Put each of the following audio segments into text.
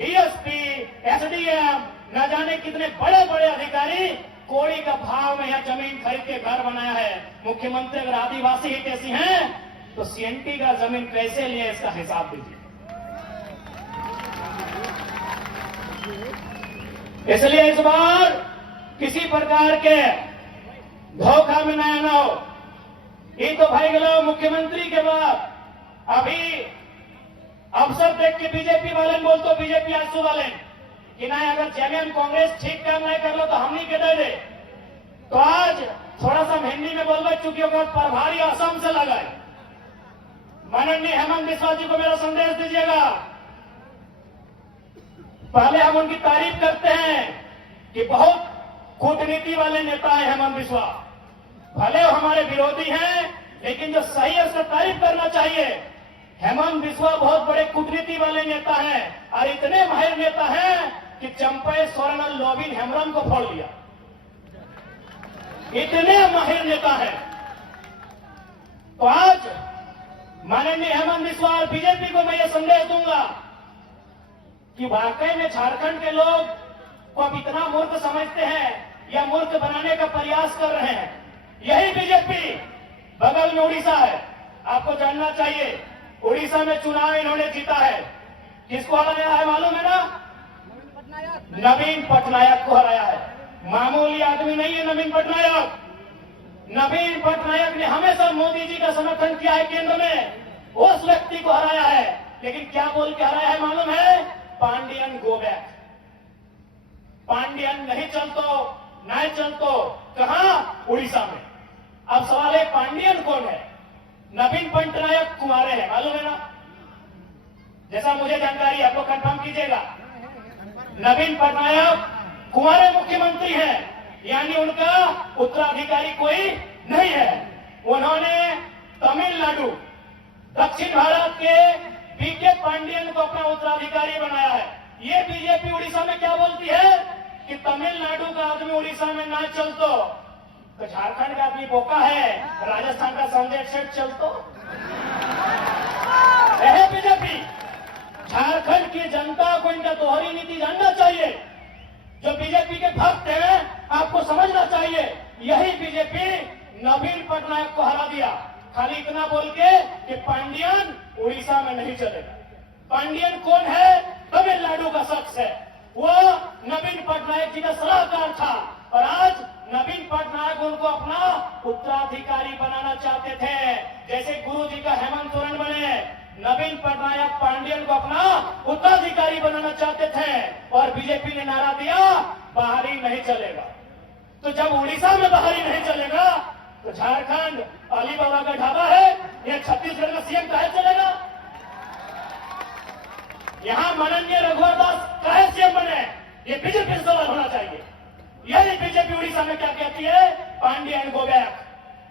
DSP, SDM, न जाने कितने बड़े बड़े अधिकारी कोड़ी का भाव में यह जमीन खरीद के घर बनाया है। मुख्यमंत्री अगर आदिवासी ही कैसी हैं तो सीएनटी का जमीन कैसे लिए इसका हिसाब दीजिए। इसलिए इस बार किसी प्रकार के धोखा में न आना हो। ये तो भाई गलो मुख्यमंत्री के बाद अभी अवसर देख के बीजेपी वाले बोल तो बीजेपी आंसू वाले कि ना अगर जेएमएम कांग्रेस ठीक काम नहीं कर लो तो हम नहीं के दे दे। तो आज थोड़ा सा हिंदी में बोल चुकी होगा, प्रभारी असम से लगाए। माननीय हेमंत बिस्वा जी को मेरा संदेश दीजिएगा। पहले हम उनकी तारीफ करते हैं कि बहुत कूटनीति वाले नेता है हेमंत बिस्वा। भले वो हमारे विरोधी हैं, लेकिन जो सही है उसका तारीफ करना चाहिए। हेमंत बिस्वा बहुत बड़े कूटनीति वाले नेता हैं और इतने माहिर नेता हैं कि चंपे सोरेन और लोबिन हेम्ब्रम को फोड़ दिया। इतने माहिर नेता हैं। तो आज माननीय हेमंत बिस्वा और बीजेपी को मैं ये संदेश दूंगा कि वाकई में झारखंड के लोग को अब इतना मूर्ख समझते हैं या मूर्ख बनाने का प्रयास कर रहे हैं। यही बीजेपी बगल में उड़ीसा है, आपको जानना चाहिए। उड़ीसा में चुनाव इन्होंने जीता है। किसको हराया है मालूम है ना? नवीन पटनायक को हराया है। मामूली आदमी नहीं है नवीन पटनायक। नवीन पटनायक ने हमेशा मोदी जी का समर्थन किया है केंद्र में, उस व्यक्ति को हराया है। लेकिन क्या बोल के हराया है मालूम है? Pandian go back. पांडियन नहीं चलतो, नहीं चलतो। कहां? उड़ीसा में। अब सवाल है पांडियन कौन है? नवीन पटनायक कुमारे हैं, मालूम है ना? जैसा मुझे जानकारी है, आप लोग कंफर्म कीजिएगा। नवीन पटनायक कुमारे मुख्यमंत्री हैं, यानी उनका उत्तराधिकारी कोई नहीं है। उन्होंने तमिलनाडु, दक्षिण भारत के बीके पांडियन को अपना उत्तराधिकारी बनाया है। ये बीजेपी उड़ीसा में क्या बोलती है कि तमिलनाडु का आदमी उड़ीसा में ना चलतो, तो झारखंड का आदमी बोका है, राजस्थान का संजय सेठ चलतो। है बीजेपी। झारखंड की जनता को इनका दोहरी नीति जानना चाहिए। जो बीजेपी के भक्त हैं, आपको समझना चाहिए। यही बीजेपी नवीन पटनायक को हरा दिया, खाली इतना बोल के कि पांडियन उड़ीसा में नहीं चलेगा। पांडियन कौन है? तमिलनाडु का शख्स है। वो नवीन पटनायक जी का सलाहकार था और आज नवीन पटनायक उनको अपना उत्तराधिकारी बनाना चाहते थे। जैसे गुरु जी का हेमंत सोरेन बने, नवीन पटनायक पांडियन को अपना उत्तराधिकारी बनाना चाहते थे और बीजेपी ने नारा दिया बाहरी नहीं चलेगा। तो जब उड़ीसा में बाहरी नहीं चलेगा तो झारखंड अली बाबा का ढाबा है, यह छत्तीसगढ़ का सीएम काहे चलेगा? यहां माननीय रघुवर दास काहे सीएम बने? ये बीजेपी से सवाल होना चाहिए। यही बीजेपी उड़ीसा में क्या कहती है? Pandian go back.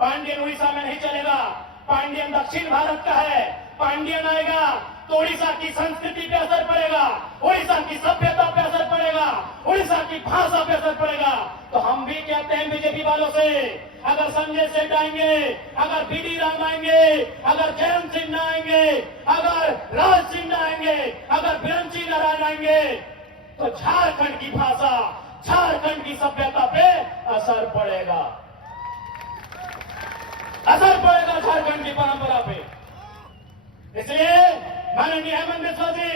पांडियन उड़ीसा में नहीं चलेगा। पांडियन दक्षिण भारत का है। पांडियन आएगा तो उड़ीसा की संस्कृति पे असर पड़ेगा, उड़ीसा की सभ्यता पे असर पड़ेगा, उड़ीसा की भाषा पे असर पड़ेगा। तो हम भी कहते हैं बीजेपी वालों से, अगर संजय सेठ आएंगे, अगर बीडी राम आएंगे, अगर जयंत सिन्हा आएंगे, अगर राज सिन्हा आएंगे, अगर बिरंची नारायण आएंगे, तो झारखंड की भाषा, झारखंड की सभ्यता पे असर पड़ेगा। असर पड़ेगा झारखंड की परंपरा पे। इसलिए माननीय हेमंत बिस्वा जी,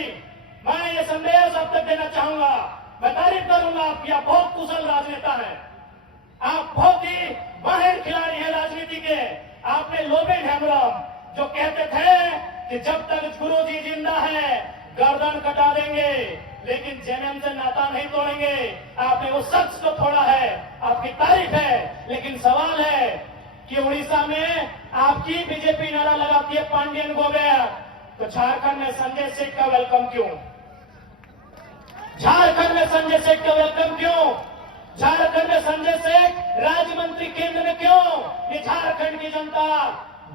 मैं ये संदेश अब तक देना चाहूंगा। मैं तारीफ करूंगा आपकी, आप बहुत कुशल राजनेता हैं, आप बहुत ही माहिर खिलाड़ी हैं राजनीति के। आपने लोबिन हेम्ब्रम जो कहते थे कि जब तक गुरु जी जिंदा है गर्दन कटा देंगे, लेकिन जेएमएम से नाता नहीं तोड़ेंगे, आपने उस शख्स को तोड़ा है। आपकी तारीफ है, लेकिन सवाल है कि उड़ीसा में आपकी बीजेपी नारा लगाती है पांडियन गो बैक, तो झारखंड में संजय सेठ का वेलकम क्यों? झारखंड में संजय सेठ का वेलकम क्यों? झारखंड में संजय सेठ राज्य मंत्री केंद्र में क्यों? ये झारखंड की जनता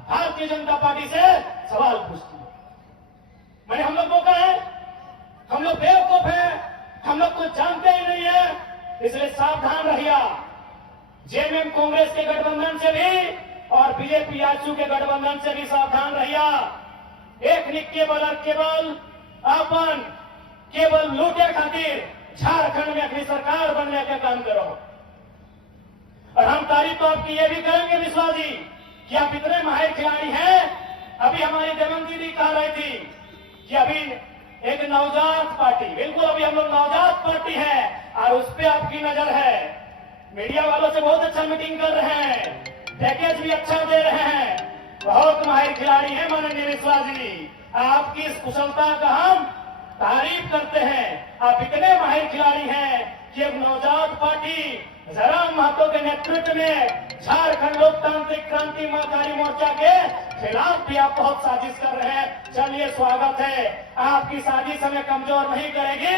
भारतीय जनता पार्टी से सवाल पूछती है। मैंने हम लोग बोका है, हम लोग बेवकूफ हैं, हम लोग कुछ जानते ही नहीं है। इसलिए सावधान रहिए। जेएमएम कांग्रेस के गठबंधन से भी और बीजेपी आजसू के गठबंधन से भी सावधान रहिए। एक निक केवल और केवल अपन केवल लूटे खातिर झारखंड में अपनी सरकार बनने का काम करो। और हम तारीफ तो आपकी ये भी करेंगे विश्वास जी कि आप इतने माहिर खिलाड़ी हैं। अभी हमारी देवंती जी कह रही थी कि अभी एक नवजात पार्टी, बिल्कुल अभी हम लोग नवजात पार्टी है और उस पर आपकी नजर है। मीडिया वालों से बहुत अच्छा मीटिंग कर रहे हैं, पैकेज भी अच्छा दे रहे हैं, बहुत माहिर खिलाड़ी हैं माननीय विश्वास जी। आपकी इस कुशलता का हम तारीफ करते हैं। आप इतने माहिर खिलाड़ी हैं कि एक नवजात पार्टी जयराम महतो के नेतृत्व में झारखंड लोकतांत्रिक क्रांति महाकारी मोर्चा के खिलाफ भी आप बहुत साजिश कर रहे हैं। चलिए स्वागत है, आपकी साजिश हमें कमजोर नहीं करेगी,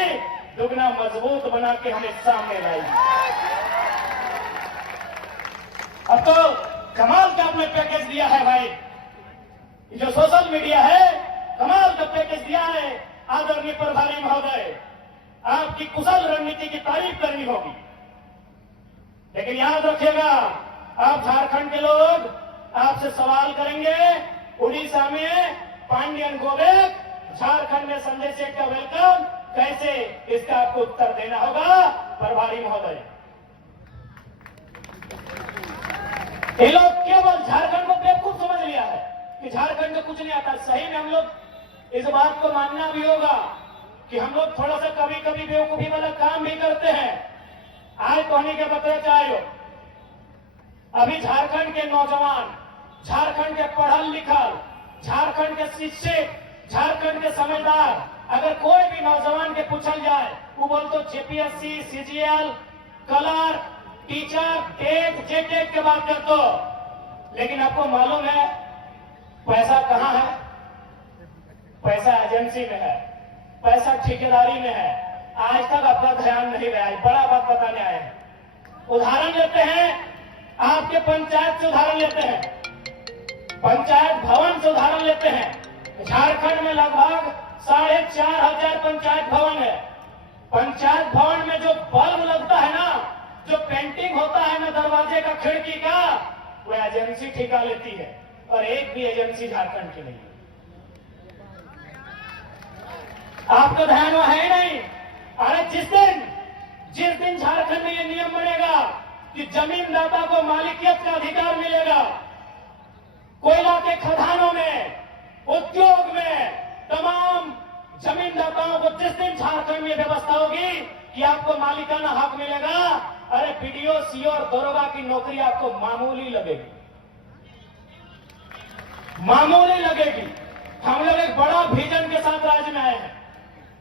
दुगना मजबूत बना के हमें सामने लाएगी। अब तो कमाल का आपने पैकेज दिया है भाई, जो सोशल मीडिया है कमाल का पैकेज दिया है। आदरणीय प्रभारी महोदय, आपकी कुशल रणनीति की तारीफ करनी होगी, लेकिन याद रखिएगा आप झारखंड के लोग आपसे सवाल करेंगे। उड़ीसा में पांडियन गोवेक, झारखंड में संजय सेठ का वेलकम कैसे, इसका आपको उत्तर देना होगा प्रभारी महोदय। ये लोग केवल झारखंड को बेवकूफ समझ लिया है कि झारखंड में कुछ नहीं आता। सही में हम लोग इस बात को मानना भी होगा कि हम लोग थोड़ा सा कभी कभी बेवकूफी वाला काम भी करते हैं। आज कहने के बताया चाहे अभी झारखंड के नौजवान, झारखंड के पढ़ल लिखल, झारखंड के शिक्षित, झारखंड के समझदार, अगर कोई भी नौजवान के पूछल जाए वो बोल तो JPSC, CGL, clerk, teacher, TET, JTET के बात कर दो, लेकिन आपको मालूम है पैसा कहां है? पैसा एजेंसी में है, पैसा ठेकेदारी में है। आज तक आपका ध्यान नहीं गया, बड़ा बात बताने आए हैं। उदाहरण लेते हैं, आपके पंचायत से उदाहरण लेते हैं, पंचायत भवन से उदाहरण लेते हैं। झारखंड में लगभग 4,500 पंचायत भवन है। पंचायत भवन में जो बल्ब लगता है ना, जो पेंटिंग होता है ना दरवाजे का, खिड़की का, वो एजेंसी ठेका लेती है, और एक भी एजेंसी झारखंड की नहीं है। आपका ध्यान वहां है नहीं। अरे जिस दिन झारखंड में ये नियम बनेगा कि जमीनदाता को मालिकियत का अधिकार मिलेगा, कोयला के खदानों में, उद्योग में, तमाम जमीनदाताओं को जिस दिन झारखंड में व्यवस्था होगी कि आपको मालिकाना हक मिलेगा, अरे बीडीओ, सीओ और दरोगा की नौकरी आपको मामूली लगेगी, मामूली लगेगी। हम लोग एक बड़ा विजन के साथ राज्य में आए हैं।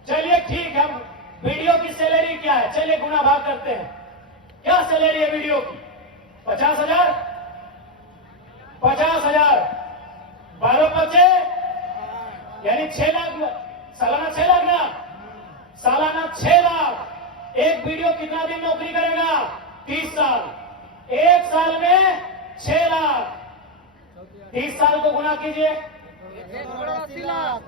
चलिए ठीक है, वीडियो की सैलरी क्या है, चलिए गुना भाग करते हैं। क्या सैलरी है वीडियो की? 50,000, 50,000, 12/5 यानी 6 लाख, सालाना 6 लाख ना, सालाना 6 लाख। एक वीडियो कितना दिन नौकरी करेगा? 30 साल। एक साल में 6 लाख, 30 साल को गुना कीजिए, 1,80 लाख।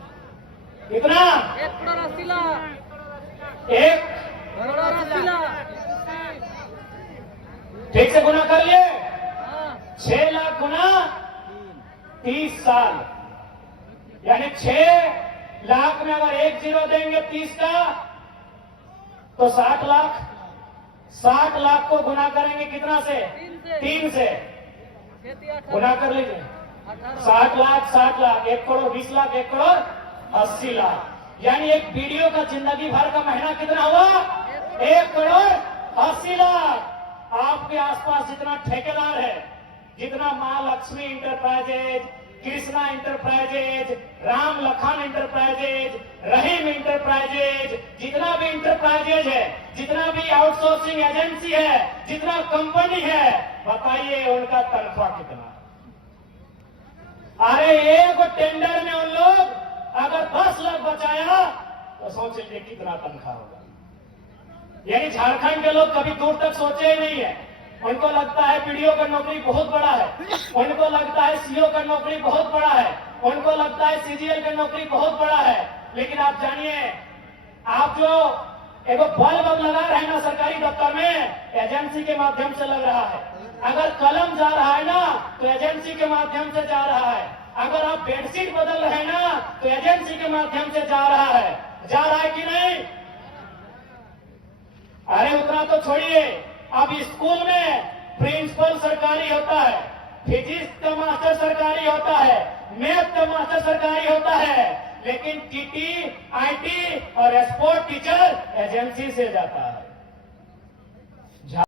कितना? 1,80 लाख। 1,80 लाख। ठीक से गुना कर लिए। हाँ। 6 लाख गुना 30 साल, यानी 6 लाख में अगर 1 जीरो देंगे 30 का तो 60 लाख। 60 लाख को गुना करेंगे कितना से? 3 से। गुना कर लीजिए, 60 लाख, 60 लाख, 1 करोड़ 20 लाख, 1 करोड़ 80 लाख, यानी एक वीडियो का जिंदगी भर का महीना कितना हुआ? 1 करोड़ 80 लाख। आपके आसपास जितना ठेकेदार है, जितना Maa Lakshmi enterprises, Krishna enterprises, Ram Lakhan enterprises, Rahim enterprises, जितना भी इंटरप्राइजेज है, जितना भी आउटसोर्सिंग एजेंसी है, जितना कंपनी है, बताइए उनका तनख्वाह कितना? अरे एक टेंडर में उन लोग अगर 10 लाख बचाया तो सोच लीजिए कितना तनख्वाह होगा। यानी झारखंड के लोग कभी दूर तक सोचे ही नहीं है। उनको लगता है पीडीओ का नौकरी बहुत बड़ा है, उनको लगता है सीओ का नौकरी बहुत बड़ा है, उनको लगता है सीजीएल का नौकरी बहुत बड़ा है। लेकिन आप जानिए, आप जो एक बल्ब लगा रहे हैं ना सरकारी दफ्तर में, एजेंसी के माध्यम से लग रहा है। अगर कलम जा रहा है ना तो एजेंसी के माध्यम से जा रहा है। अगर आप बेडशीट बदल रहे हैं ना तो एजेंसी के माध्यम से जा रहा है। जा रहा है कि नहीं? छोड़िए, अब स्कूल में प्रिंसिपल सरकारी होता है, फिजिक्स का मास्टर सरकारी होता है, मैथ का मास्टर सरकारी होता है, लेकिन टीटी, आईटी और स्पोर्ट टीचर एजेंसी से जाता है।